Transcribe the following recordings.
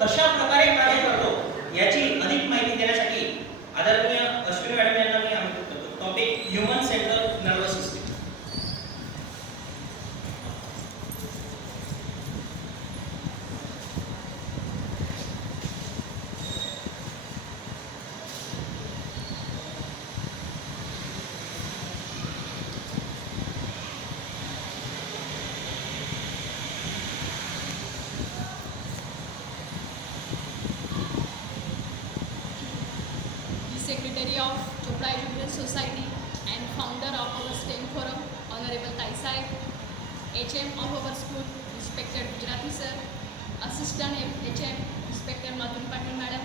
कशा प्रकारे कार्य करतो याची अधिक माहिती देण्यासाठी आदरणीय अश्विनी मॅडम यांना मी आमंत्रित करतो. Topic human central nervous system. Secretary of Chopra Education Society and founder of our STEM Forum, Honorable Taisai, HM of our school, respected Gujarati sir, Assistant HM, respected Madhuri Patil madam,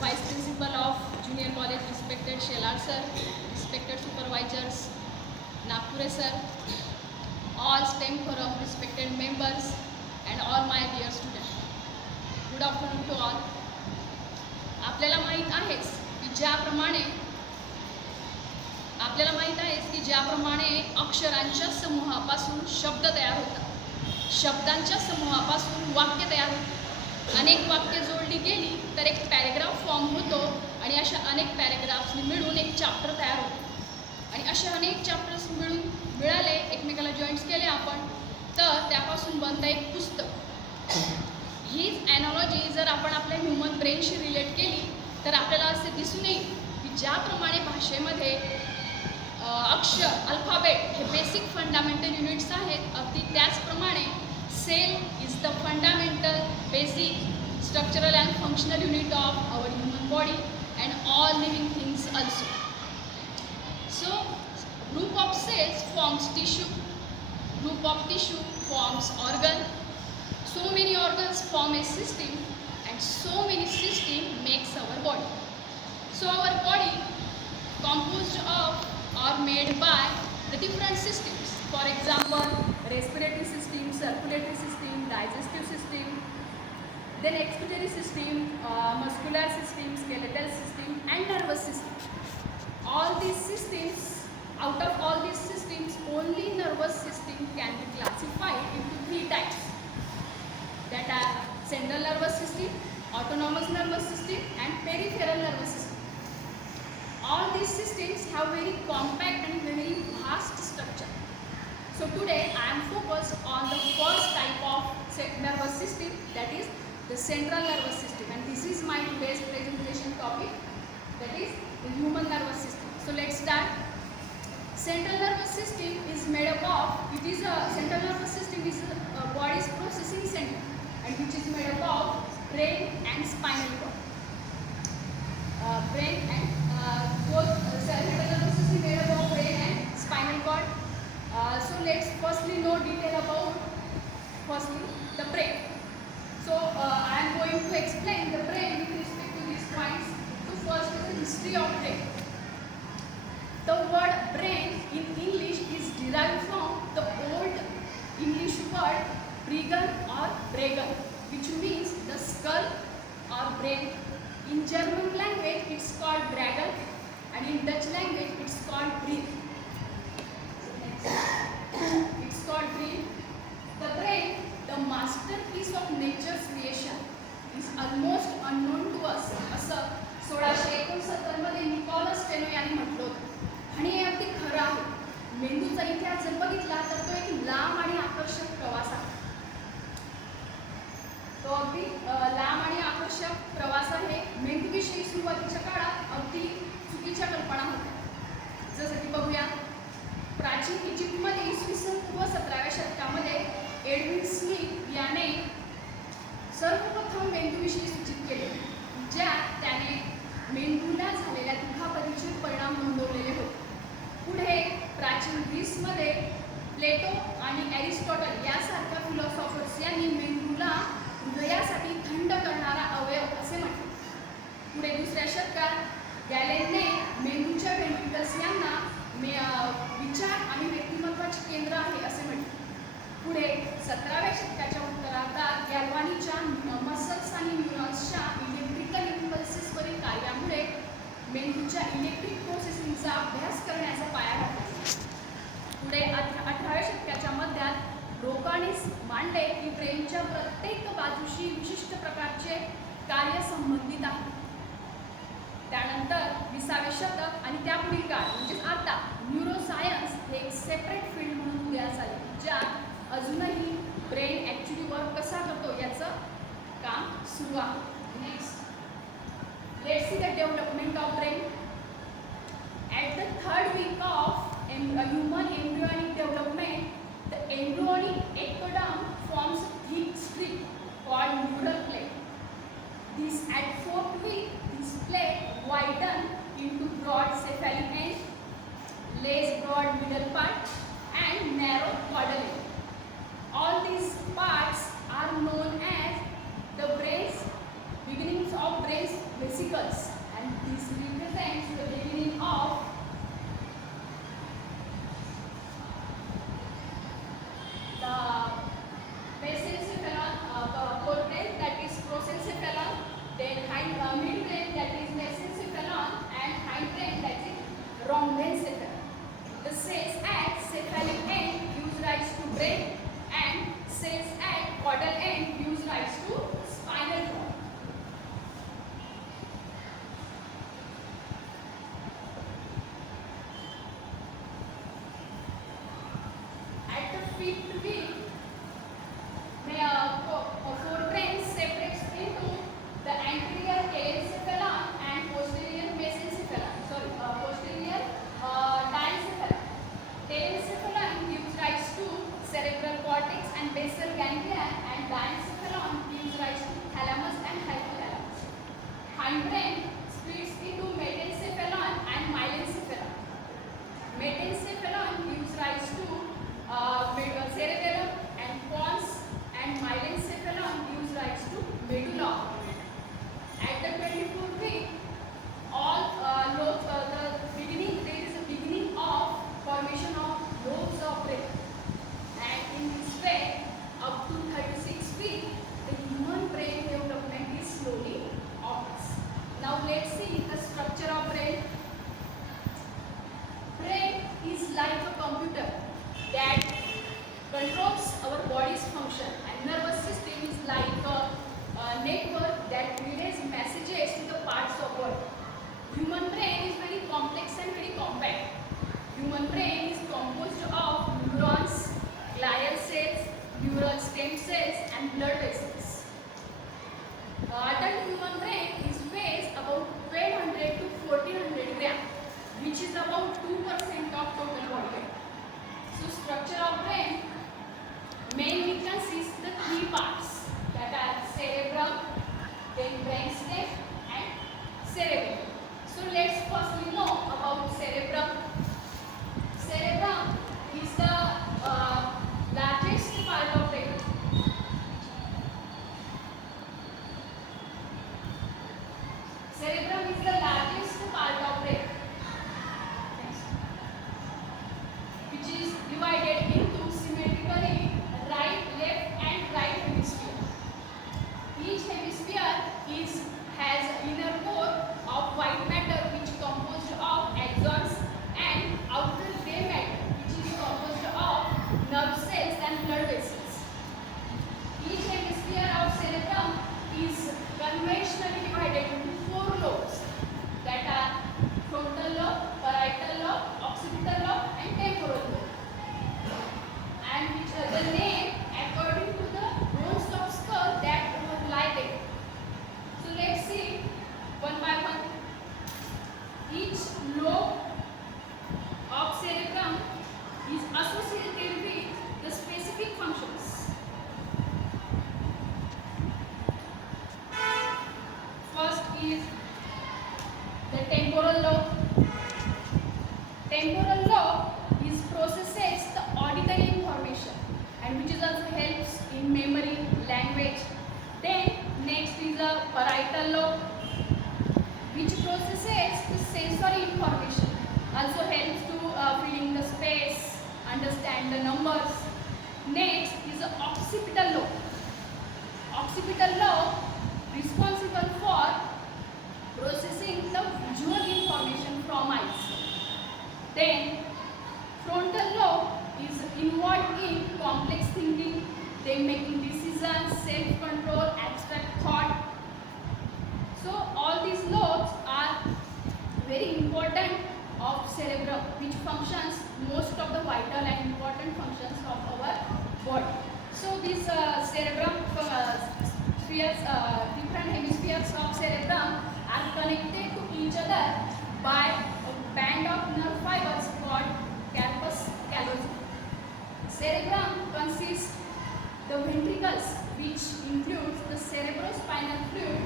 Vice Principal of Junior College, respected Shelar sir, respected supervisors, Nagpure sir, all STEM Forum respected members and all my dear students. Good afternoon to all. आपल्याला माहीत आहेच की ज्याप्रमाणे अक्षरांच्या समूहापासून शब्द तयार होतात, शब्दांच्या समूहापासून वाक्य तयार होतात, अनेक वाक्य जोडली गेली तर एक पॅरेग्राफ फॉर्म होतो आणि अशा अनेक पॅरेग्राफ्सनी मिळून एक चॅप्टर तयार होतो आणि अशा अनेक चॅप्टर्स मिळाले एकमेकाला जॉईंट्स केले आपण तर त्यापासून बनतं एक पुस्तक. हीच ॲनॉलॉजी जर आपण आपल्या ह्युमन ब्रेनशी रिलेट केली तर आपल्याला असे दिसून येईल की ज्याप्रमाणे भाषेमध्ये अक्षर अल्फाबेट हे बेसिक फंडामेंटल युनिट्स आहेत, अगदी त्याचप्रमाणे cell is the fundamental basic structural and functional unit of our human body and all living things also. So group of cells forms tissue, group of tissue forms organ, so many organs form a system and so many system makes our body. So our body composed of or made by the different systems, for example respiratory system, circulatory system, digestive system, then excretory system, muscular system, skeletal system and nervous system. All these systems, out of all these systems, only nervous system can be classified into three types, that are central nervous system, autonomous nervous system and peripheral nervous system. All these systems have very compact and very vast structure. So today I am focused on the first type of nervous system, that is the central nervous system, and this is my today's presentation topic, that is the human nervous system. So let's start. Central nervous system is made up of, central nervous system is a body's processing center and which is made up of brain and spinal cord. Both central nervous system made up of brain and spinal cord. So let's firstly know detail about the brain. So I am going to explain the brain with respect to these points. So first is the history of brain. The word brain in English is derived from the old English word Bregen or Bregen, which means the skull or brain. In German language it's called Bragen and in Dutch language it's called Brain. It's called Brain. The brain, the masterpiece of nature's creation, is almost unknown to us. असं 1669 मध्ये Nicholas टेनो यांनी म्हटलं होतं आणि हे अगदी खरं आहे. मेंदूचा इतिहास जर बघितला तर तो एक लांब आणि आकर्षक प्रवास आहे. तो अगदी लांब आणि आकर्षक प्रवास आहे. मेंदूविषयी सुरुवातीच्या काळात अगदी चुकीच्या कल्पना होत्या. जसं की बघूया, प्राचीन इजिप्तमध्ये इसवी सन पूर्व 17व्या शतकामध्ये एडविन स्मिथ याने सर्वप्रथम मेंदूविषयी सूचित केले, ज्यात त्याने मेंदूला झालेल्या दुखापतीचे परिणाम नोंदवलेले होते. पुढे प्राचीन ग्रीसमध्ये प्लेटो आणि ॲरिस्टॉटल यासारख्या फिलॉसॉफर्स यांनी मेंदूला हृदयासाठी थंड करणारा अवयव असे म्हटले. पुढे दुसऱ्या शतकात गॅलेनने मेंदूच्या व्हेंट्रिकल्स यांना विचार आणि व्यक्तिमत्वाचे केंद्र आहे असे म्हटले. पुढे 17व्या शतकाच्या उत्तरार्धात संबंधित आहे. त्यानंतर 20वे शतक आणि त्यापुढील काळ म्हणजेच आता न्यूरोसायन्स हे एक सेपरेट फील्ड म्हणून उदयास आले, ज्यात अजूनही ब्रेन ॲक्च्युली वर्क कसा करतो याचं काम सुरू आहे. Next, let's see the development of brain. At the third week of human embryonic development, the embryonic ectoderm forms a thick strip called neural plate. This at fourth week, this plate widens into broad cephalic end, less broad middle part, and narrow caudal end. All these parts are known as the brain's beginnings of brain's vesicles, and this represents the beginning of the mesencephalon, forebrain that is prosencephalon, then midbrain that is mesencephalon, and hindbrain that is rhombencephalon. The cells at cephalic end gives rise to brain, and cells at caudal end gives rise to spinal cord. At the fifth week, forebrain separates into the anterior telencephalon and posterior mesencephalon. Posterior diencephalon. Telencephalon gives rise to cerebral cortex and basal ganglia, and diencephalon gives rise to thalamus and hypothalamus. Hindbrain splits into metencephalon and myelencephalon. Metencephalon gives rise to cerebellum and pons, and myelencephalon gives rise to medulla. At the 24th week, there is a beginning of formation of lobes of brain, and in this way, up to 36 week, the human brain development is slowly occurs. Now let's see the structure of brain. Brain is like a computer that controls our body's function, and nervous system is like a network that relays messages to the parts of body. Human brain is very complex and very compact. Human brain is composed of neurons, glial cells, neural stem cells, and blood vessels. Adult human brain is weighs about 1200 to 1400 grams, which is about 2% of total body weight. So structure of brain mainly consists the three parts, that are cerebrum, then brainstem, and cerebellum. So let's firstly know about cerebrum. Cerebrum is the largest part of brain. Cerebrum is the largest part of brain, which is divided into symmetrically right, left, and right hemisphere. Each hemisphere has inner core of white matter, which is composed of axons, and outer gray matter, which is composed of nerve cells and blood vessels. Each hemisphere of cerebrum is conventionally divided into four lobes, that are frontal lobe, parietal lobe, occipital lobe, and temporal lobe, and which are the name according to the bones of skull that lie there. So let's see one by one. Each lobe of cerebrum is associated with the specific functions. First is the temporal lobe. Temporal lobe is processes the auditory information, and which is also helps in memory, language. Then next is the parietal lobe, which processes the sensory information, also helps to filling the space, understand the numbers. Next is the occipital lobe. Occipital lobe responsible for processing the visual information from eyes. Then frontal lobe is involved in complex thinking, then making decisions, self-control, abstract thought. functions most of the vital and important functions of our body. So these cerebrum spheres, different hemispheres of cerebrum are connected to each other by a band of nerve fibers called corpus callosum. Cerebrum consists the ventricles, which includes the cerebrospinal fluid,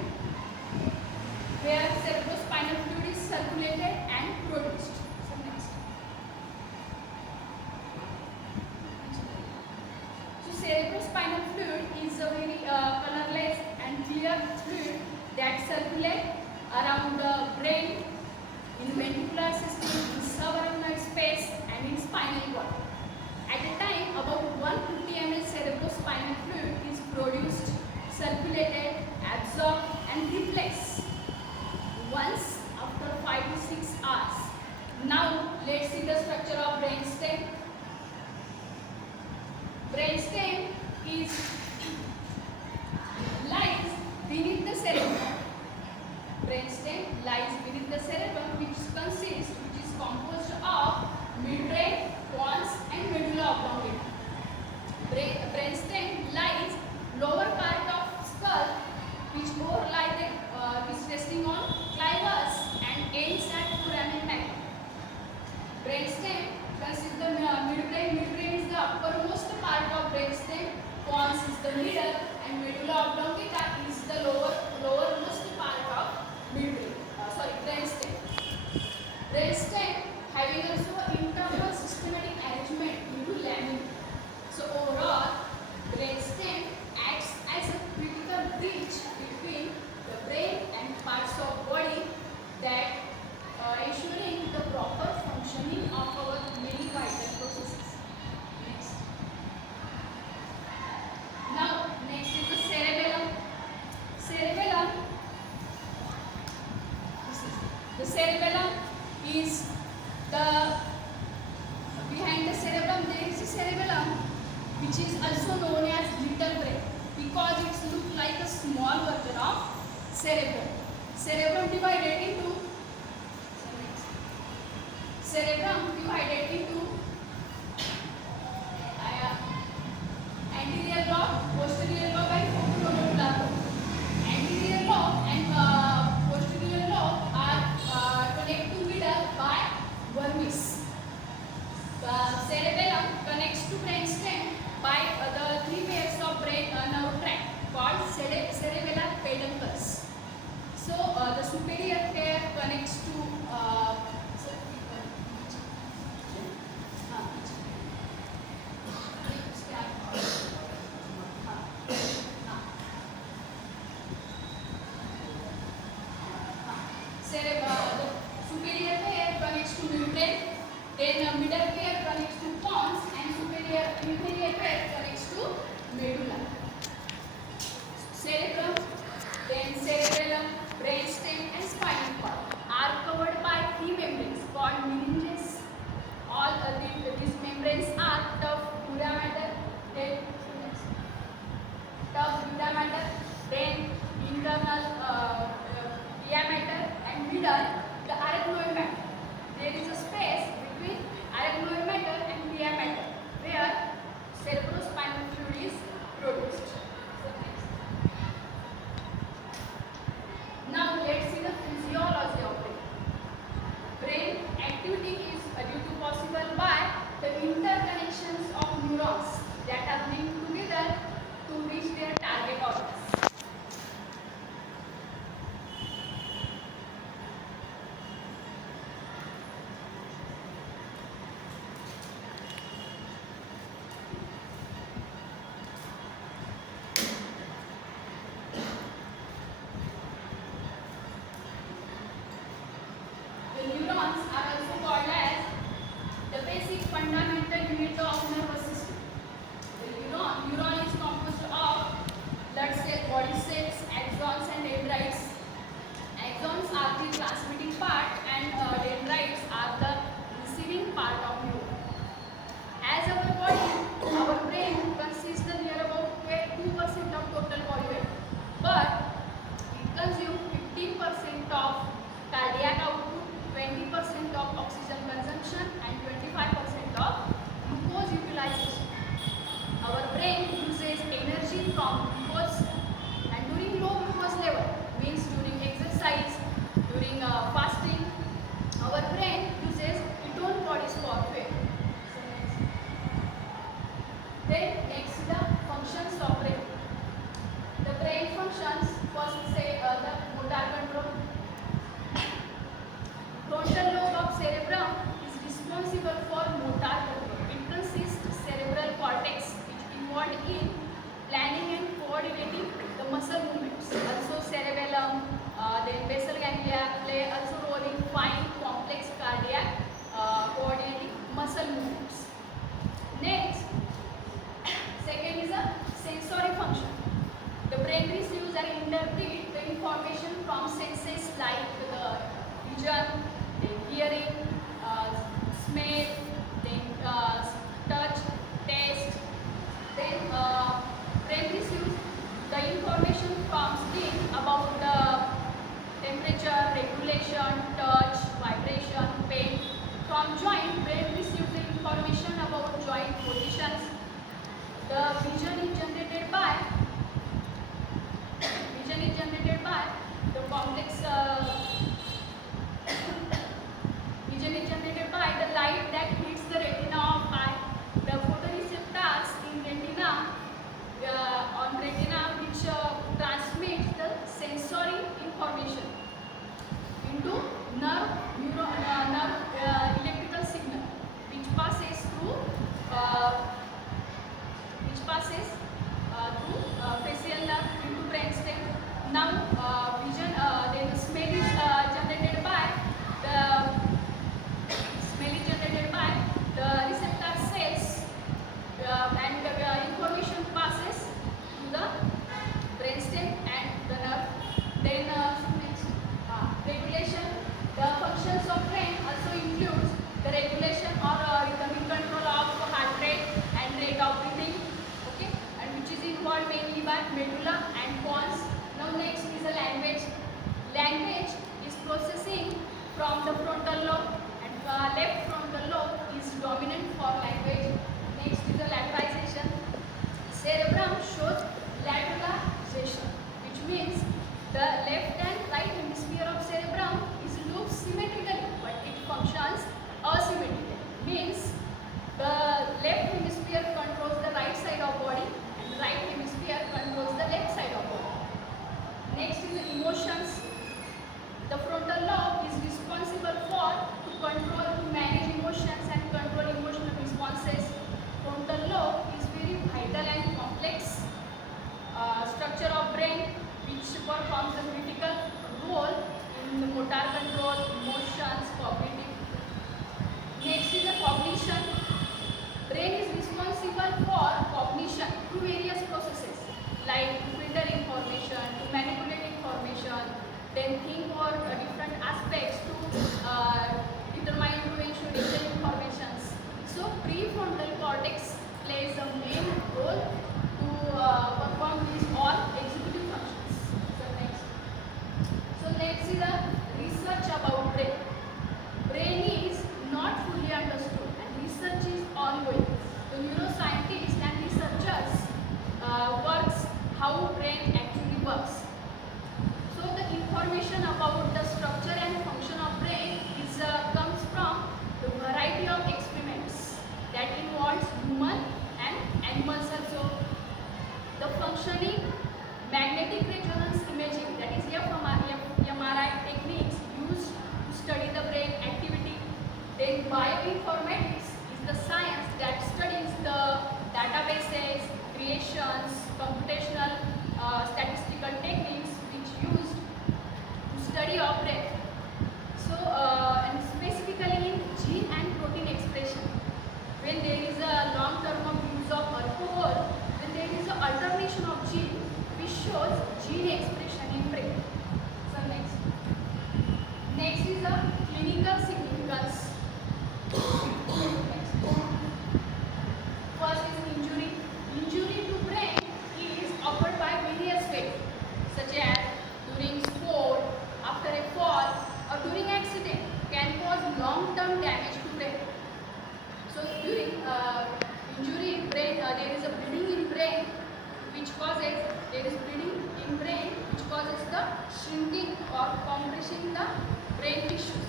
where cerebrospinal fluid is circulated and produced. So next. So cerebrospinal fluid is a very colorless and clear fluid that circulates around the brain, in ventricular system, in subarachnoid space, and in spinal cord. At a time, about 150 ml cerebrospinal fluid is produced, circulated, absorbed, and reflects once after 5 to 6 hours. Now, let's see the structure of brainstem. Brainstem is lies beneath the cerebrum. Brainstem lies beneath the cerebrum, which is composed of midbrain, pons, and medulla oblongata. Brainstem lies lower part of skull, which is resting on clivus and ends at foramen magnum. Brainstem consists the midbrain. Midbrain is the uppermost part of brainstem. Pons is the middle, and medulla oblongata is the lowermost part of brainstem. Brainstem having also internal systematic arrangement into lamina. So overall, brainstem acts as a critical bridge between the brain and parts of body, that ensuring the proper functioning of our many vital processes. Next. Now, next is the cerebellum. Cerebellum. The cerebellum is behind the cerebrum there is a cerebellum, which is also known as little brain, because it looks like a small version of cerebrum. Cerebrum divided into anterior lobe, posterior lobe, and frontotemporal lobe. Anterior lobe and posterior lobe are connected to middle by vermis. The cerebellum connects to brainstem by the 3 pairs of brain nerve tract called cerebellar peduncles. So the superior pair connects to the superior pair connects to midbrain, then middle pair connects to pons, and inferior pair connects to medulla. Cerebrum, then cerebellum, brainstem, and spinal cord are covered by 3 membranes called meninges. All these membranes are tough dura mater, then internal pia mater, and middle the arachnoid matter. There is a space between arachnoid matter and pia mater where cerebrospinal fluid is produced. So next. Now let's see the physiology of brain. Brain activity is due to possible by the interconnections of neurons that are linked together to reach their target organs. functions. First, say the motor control. Frontal lobe of cerebrum is responsible for motor control. It consists cerebral cortex, which involved in planning and coordinating the muscle movements. Also, cerebellum, then basal ganglia play also role in fine complex cardiac coordinating muscle movements. Next, second is a sensory function. The brain receives and interprets the information from senses like the vision, then hearing, smell, then touch, taste. Then brain receives the information from skin about the temperature, regulation, touch, vibration, pain. From joint, brain receives the information about joint positions. The vision is generated by the complex vision is generated by the light that hits the retina of eye. The photoreceptors in retina on retina which transmits the sensory information into nerve electrical signal which passes through facial nerve into brainstem. Now vision then smell is generated by the receptor cells and the information passes to the brainstem and the nerve. Then next, regulation. The functions of brain also includes the regulation or rhythmic control of heart rate and rate of breathing. Okay, and which is involved mainly by medulla and pons. Now next is the language. Language is processing from the frontal lobe, and left frontal lobe is dominant for language. Next is the lateralization. Cerebrum shows lateralization, which means the left and right hemisphere of cerebrum is looped symmetrically, but it functions asymmetrically. Means the left hemisphere controls the right side of body, and the right hemisphere controls the left side of body. Next is the emotions. The frontal lobe is responsible to manage emotions and control emotional responses. Frontal lobe is very vital and complex structure of brain which performs a critical role in the motor control, emotions, cognitive. Next is the cognition. Brain is responsible for cognition through various processes like to filter information, to manipulate information, then think for different aspects to determine to ensure different informations. So prefrontal cortex plays a main role to perform these all executive functions. So next is the research about brain. Brain is not fully understood and research is ongoing. The neuroscientists and researchers works how brain actually works. So the information about the structure and function of brain comes from the variety of experiments that involves human and animals also. The functioning magnetic resonance imaging, that is MRI techniques used to study the brain activity. Then bioinformatics is the science that studies the databases, creations, computational statistical techniques which used to study of brain. So and specifically in gene and protein expression, when there is a long term of use of alcohol, when there is an alternation of gene which shows gene expression in brain. So next is a clinical significance. First is injury. Injury to brain is occurred by various ways, such as during sport, after a fall, or during accident, can cause long-term damage to brain. So during injury in brain, there is a bleeding in brain, which causes the shrinking or compressing the brain tissues,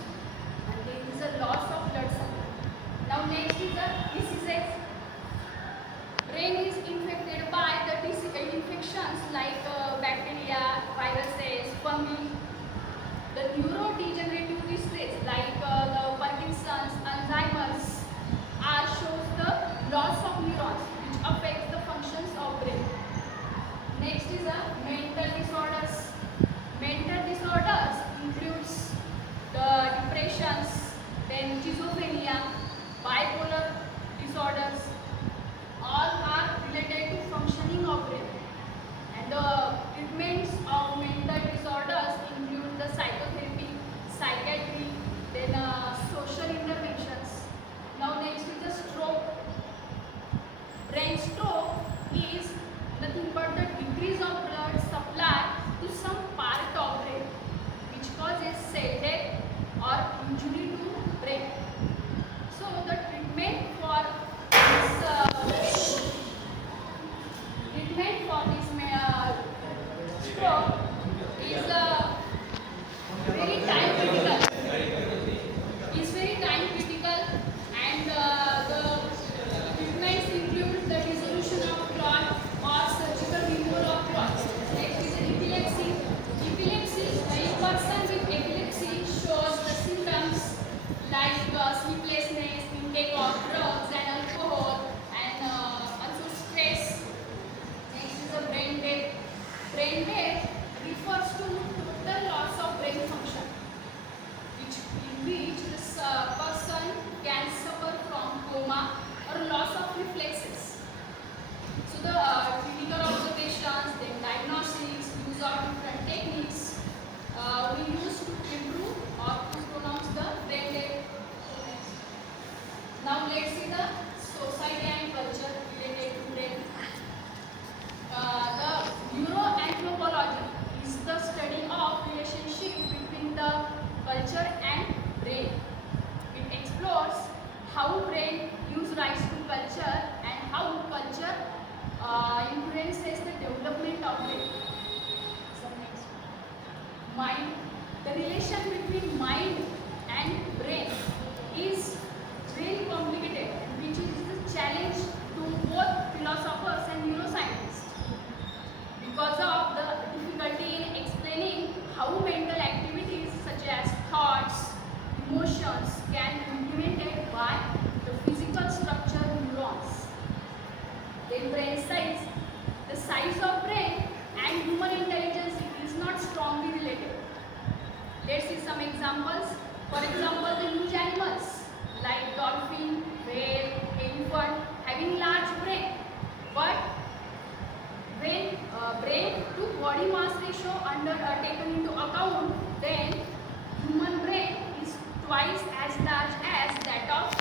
and there is a loss of blood supply. Now next is the diseases. Brain is infected by the infections like bacteria, stroke is very time critical. Is very time critical, and the treatments include the dissolution of clot or surgical removal of clots. Next is epilepsy. Epilepsy, a person with epilepsy shows the symptoms like sleeplessness, intake of drugs and alcohol, and also stress. Next is a brain death. Brain death refers to total loss of brain function, in which this person can suffer from coma or loss of reflexes. So the clinical observations, then diagnostics, use of different techniques we use to improve or to pronounce the brain death. Now let's see the society and culture related to brain. The neuroanthropology is the study of relationship between the culture and brain. It explores how brain gives rise to culture and how culture influences the development of brain. So next, mind. The relation between mind and brain is very complicated, which is the challenge to both philosophers and neuroscientists because of the difficulty in explaining how mental activities such as thoughts, emotions can be implemented by the physical structure neurons. Then brain size. The size of brain and human intelligence is not strongly related. Let's see some examples. For example, the huge animals like dolphin, whale, elephant having large brain, but when brain to body mass ratio taken into account, then human brain is twice as large as that of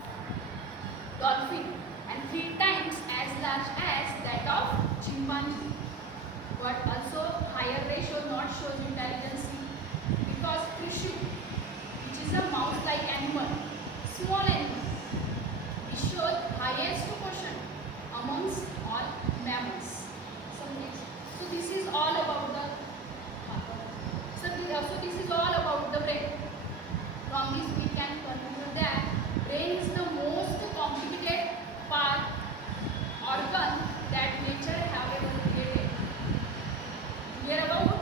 dolphin and 3 times as large as that of chimpanzee. But also higher ratio not shows intelligence because Krishu, which is a mouse-like animal, small animal, it shows highest quotient amongst all mammals. So this is all about the this is all about the brain. From this we can conclude that brain is the most complicated part organ that nature have ever created. Hear about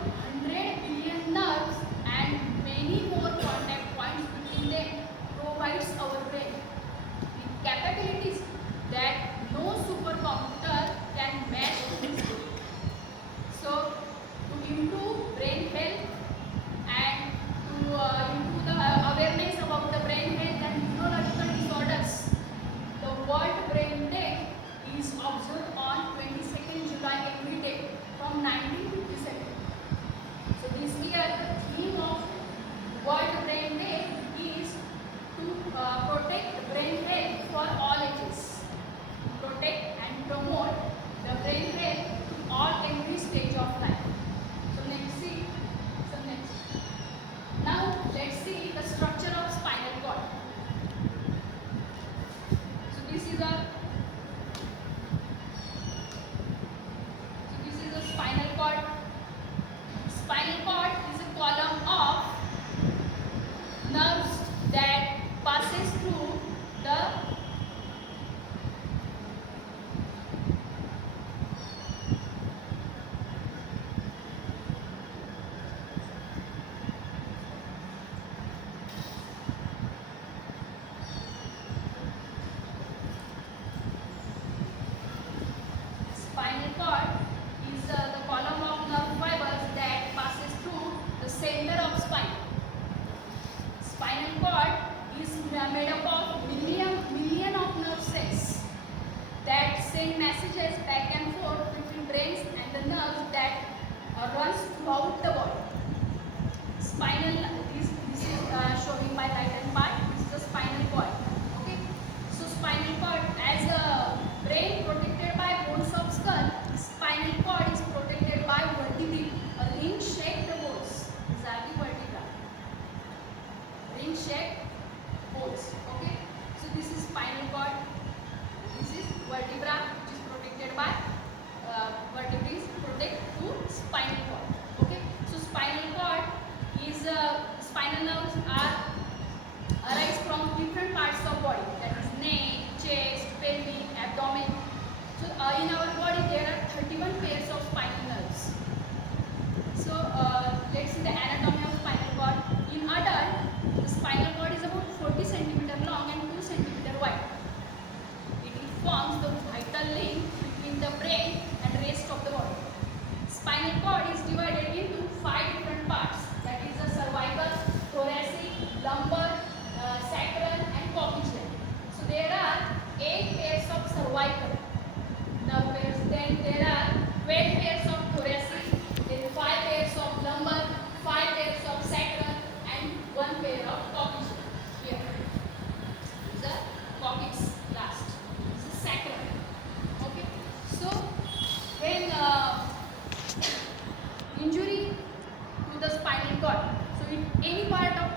any part of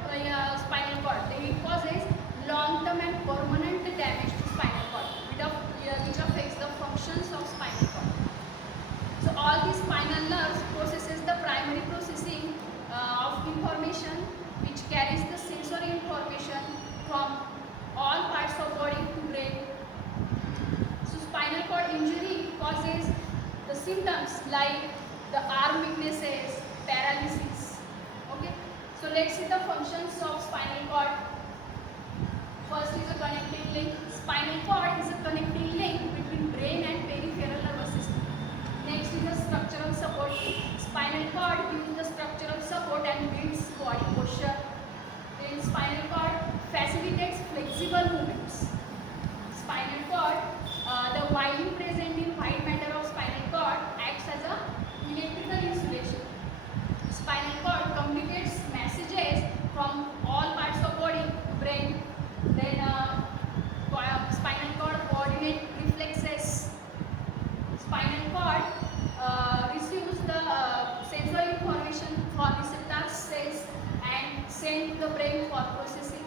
spinal cord, then it causes long-term and permanent damage to spinal cord, which affects the functions of spinal cord. So all these spinal nerves processes the primary processing of information, which carries the sensory information from all parts of body to brain. So spinal cord injury causes the symptoms like the arm weaknesses, paralysis. Okay. So let's see the functions of spinal cord. First is a connecting link. Spinal cord is a connecting link between brain and peripheral nervous system. Next is the structural support. Spinal cord gives the structural support and builds body posture. Then spinal cord facilitates flexible movements. Spinal cord, the myelin present in white matter of spinal cord acts as a electrical insulation. Spinal cord communicates messages from all parts of body to brain. Then spinal cord coordinate reflexes. Spinal cord receives the sensory information from receptor cells and sent to the brain for processing.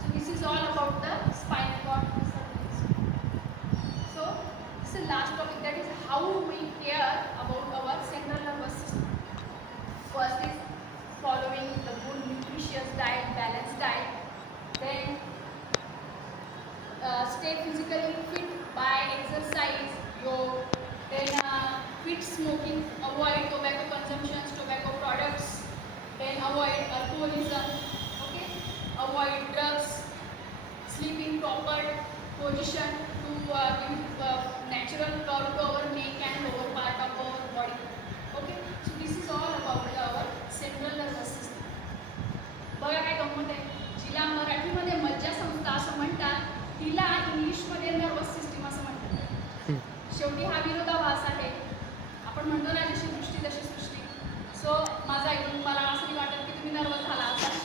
So this is all about the spinal cord. So this is the last topic, that is how we care about our central nervous system. First is following the good nutritious diet, balanced diet. Then stay physically fit by exercise, yoga. Then quit smoking, avoid tobacco consumptions, tobacco products. Then avoid alcoholism. Okay, avoid drugs. Sleep in proper position to give natural curve to our neck and lower part of our body. Okay, so this is all about our central nervous system. बघा काय गंमत आहे, जिला मराठीमध्ये मज्जासंस्था असं म्हणतात, तिला इंग्लिशमध्ये नर्वस सिस्टीम असं म्हणतात. शेवटी हा विरोधाभास आहे. आपण म्हणतो ना, जशी दृष्टी तशी सृष्टी. सो माझा ऐकून मला असं नाही वाटत की तुम्ही नर्वस झाला असाल.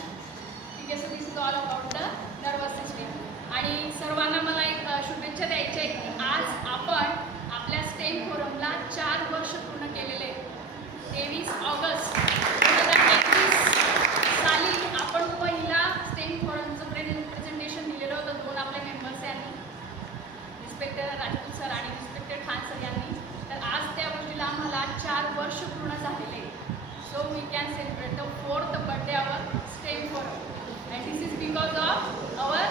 ठीक आहे, so this is all about the nervous system. आणि सर्वांना मला एक शुभेच्छा द्यायच्या आहेत की आज आपण आपल्या स्टेम फोरमला 4 वर्ष पूर्ण केलेले. 23 ऑगस्ट 2021 साली आपण पहिला स्टेम फोरमचं प्रेझेंटेशन दिलेलं होतं 2 आपल्या मेंबर्स यांनी, रिस्पेक्टेड राजपूत सर आणि रिस्पेक्टेड खान सर यांनी. तर आज त्या गोष्टीला आम्हाला 4 वर्ष पूर्ण झालेले. So we can celebrate the 4th birthday of stem forum, and this is because of our